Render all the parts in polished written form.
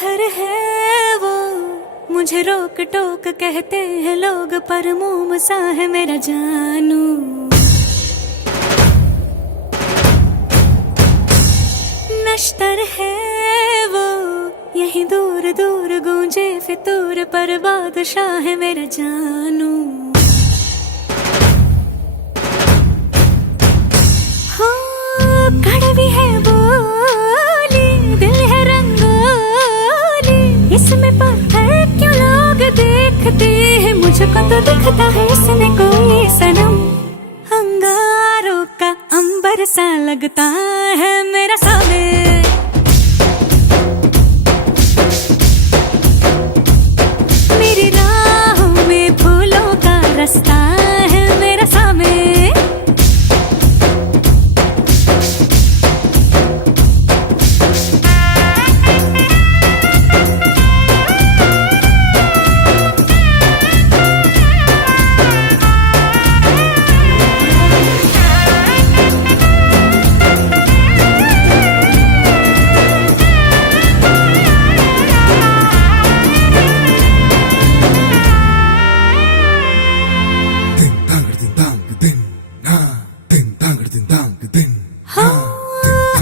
पत्थर है वो, मुझे रोक टोक कहते हैं लोग, पर मोम सा है मेरा जानू। नश्तर है वो, यहीं दूर दूर गूंजे फितूर, पर बादशाह है मेरा जानू। हो कड़वी है बोली, दिल है रंगोली, इसमें पत्थर क्यों लोग देखते हैं, मुझको तो दिखता है इसमें कोई सनम। अंगारों का अंबर सा लगता है मेरा सामने, मेरी राहों में फूलों का रास्ता है मेरा सामने।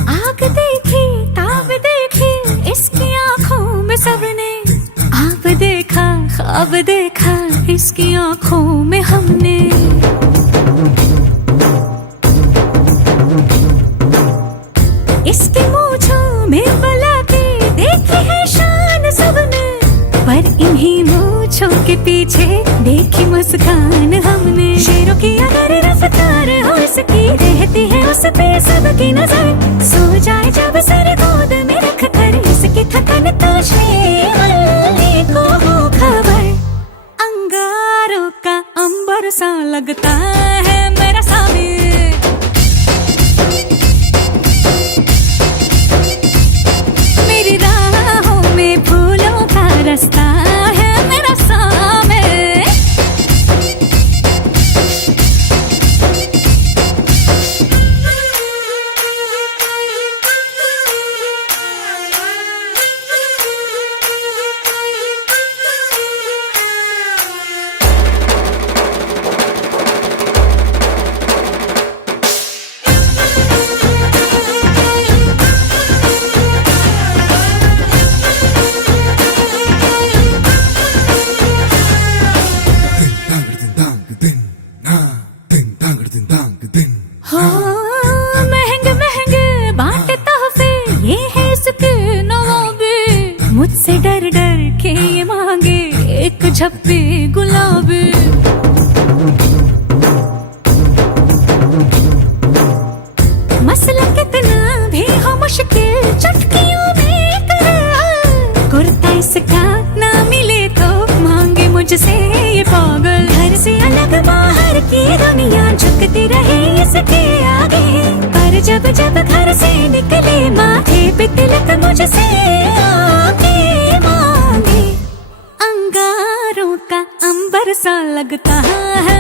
आग देखी ताब देखी इसकी आंखों में सबने, आप देखा ख्वाब देखा इसकी आंखों में हमने। इसकी मूंछों में बलाती देखी है शान सबने, पर इन्हीं मूंछों के पीछे देखी मुस्कान हमने। शेरों की अगर रफ्तार हो इसकी, रहती है उस पे सबकी नजर, सो जाए जब सर गोद में रख कर, इसकी थकन तो श्रीवल्ली को हो खबर। अंगारों का अंबर सा लगता है मेरा सामी, मेरी राहों में फूलों का रास्ता है मेरा सामी। हो महंगे महंगे बांटे तोहफे, ये है इसके नवाबे, मुझसे डर डर के ये मांगे एक झप्पी गुलाबी। मसला कितना भी हो मुश्किल, चुटकियों में कर हल, कुर्ता इसका ना मिले तो मांगे मुझसे ये पागल। घर से अलग बाहर की दुनिया झुकती रहे इसके आगे, पर जब जब घर से निकले माथे पे तिलक मुझसे आके मांगे। अंगारों का अंबर सा लगता है